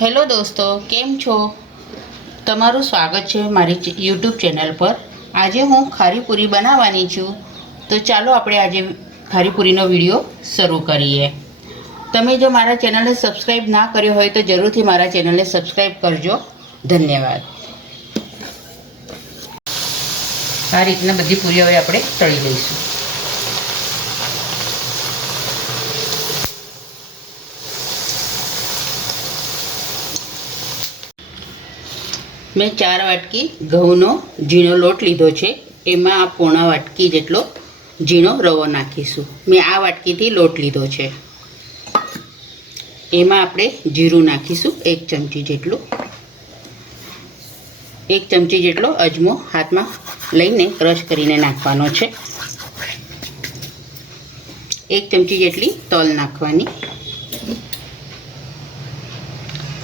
Hello દોસ્તો, કેમ છો? તમારું સ્વાગત છે મારી યુટ્યુબ ચેનલ પર। આજે હું ખારીપુરી બનાવવાની છું, તો ચાલો આપણે આજે ખારીપુરીનો વિડીયો શરૂ કરીએ। તમે જો મારા ચેનલને સબસ્ક્રાઈબ ના કર્યો હોય તો જરૂરથી મારા ચેનલને સબસ્ક્રાઈબ કરજો। ધન્યવાદ। આ રીતના બધી પૂરી હવે આપણે તળી લઈશું। मैं 4 वाटकी घऊनो झीणो लोट लीधो छे। एमां आ पोणा वाटकी जेटलो झीणो रवो नाखीशुं। मैं आ वाटकीथी लोट लीधो छे। एमां आपणे जीरुं नाखीशुं 1 चमची जेटलुं। 1 चमची जेटलो अजमो हाथमां लईने क्रश करीने नाखवानो छे। 1 चमची जेटली तल नाखवानी।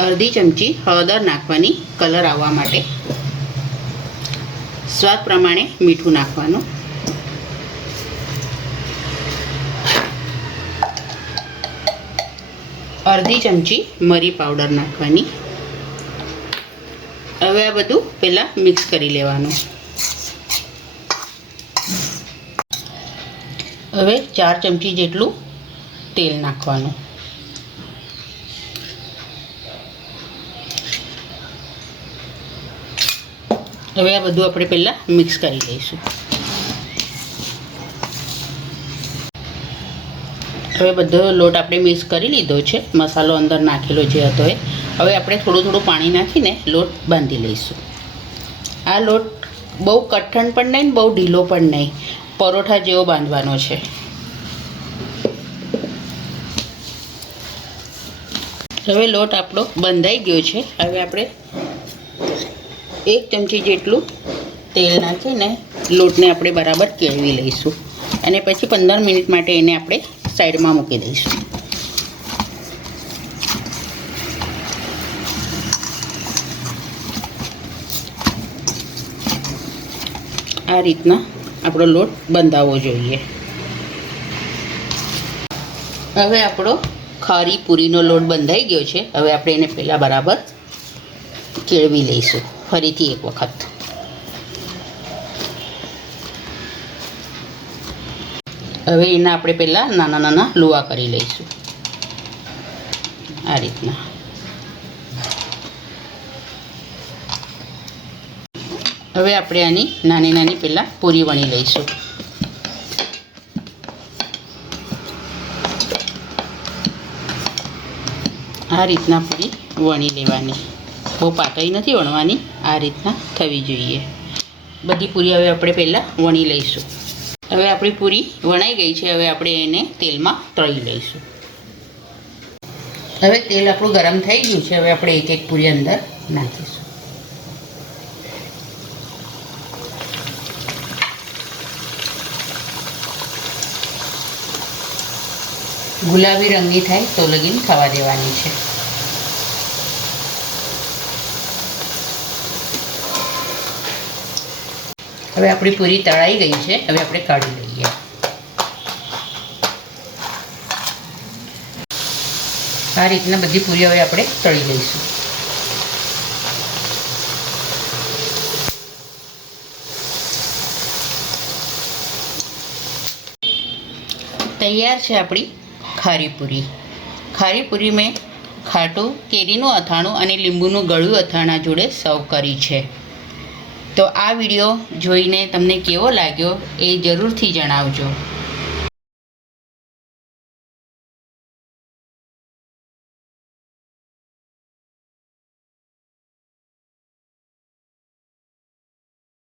अर्धी चमची हळदर नाखवानी कलर आववा माटे। स्वाद प्रमाणे मीठुं नाखवानुं। अर्धी चमची मरी पाउडर नाखवानी। हवे आ बधुं पहेला मिक्स करी लेवानुं। हवे 4 चमची जेटलुं तेल नाखवानुं। हवे आ बधुं आपणे पहेला मिक्स करी लईशुं। हवे बधो लोट आपणे मिक्स करी लीधो छे। मसालो अंदर नाखेलो जे हतो ए हवे आपणे थोडुं थोडुं पाणी नाखीने लोट बांधी लईशुं। आ लोट बहु कठण पण नहीं, बहु ढीलो पण नहीं, परोठा जेवो बांधवानो छे। हवे लोट आपणो बंधाई गयो छे। हवे आपणे 1 चमची जेटलुं तेल नाखीने लोटने आपणे बराबर केळवी लईशुं अने पछी 15 मिनिट माटे एने आपणे साइडमां मूकी दईशुं। आ रीतना आपणो लोट बंधावो जोईए। हवे आपणो खारी पूरीनो लोट बंधाई गयो छे। हवे आपणे एने पहेला बराबर केळवी लईशुं फरीथी एक वखत। हवे एना आपणे पहेला नाना नाना लूआ करी लईशुं आ रीतना। हवे आपणे आनी नानी नानी पहेला पूरी वणी लईशुं। आ रीतना पूरी वणी लेवानी। बहु पातળી નથી વણવાની, આ રીતના થવી જોઈએ। બધી પૂરી હવે આપણે પહેલાં વણી લઈશું। હવે આપણી પૂરી વણાઈ ગઈ છે। હવે આપણે એને તેલમાં તળી લઈશું। હવે તેલ આપણું ગરમ થઈ ગયું છે। હવે આપણે એક એક પૂરી અંદર નાખીશું। ગુલાબી રંગની થાય તો લગીન થવા દેવાની છે। હવે આપણી પૂરી તળાઈ ગઈ છે। હવે આપણે કાઢી લઈએ। આ રીતના બધી પૂરી હવે આપણે તળી લઈશું। તૈયાર છે આપણી ખારીપુરી। ખારીપુરી મેં ખાટું કેરીનું અથાણું અને લીંબુનું ગળ્યું અથાણા જોડે સર્વ કરી છે। તો આ વિડીયો જોઈને તમને કેવો લાગ્યો એ જરૂરથી જણાવજો।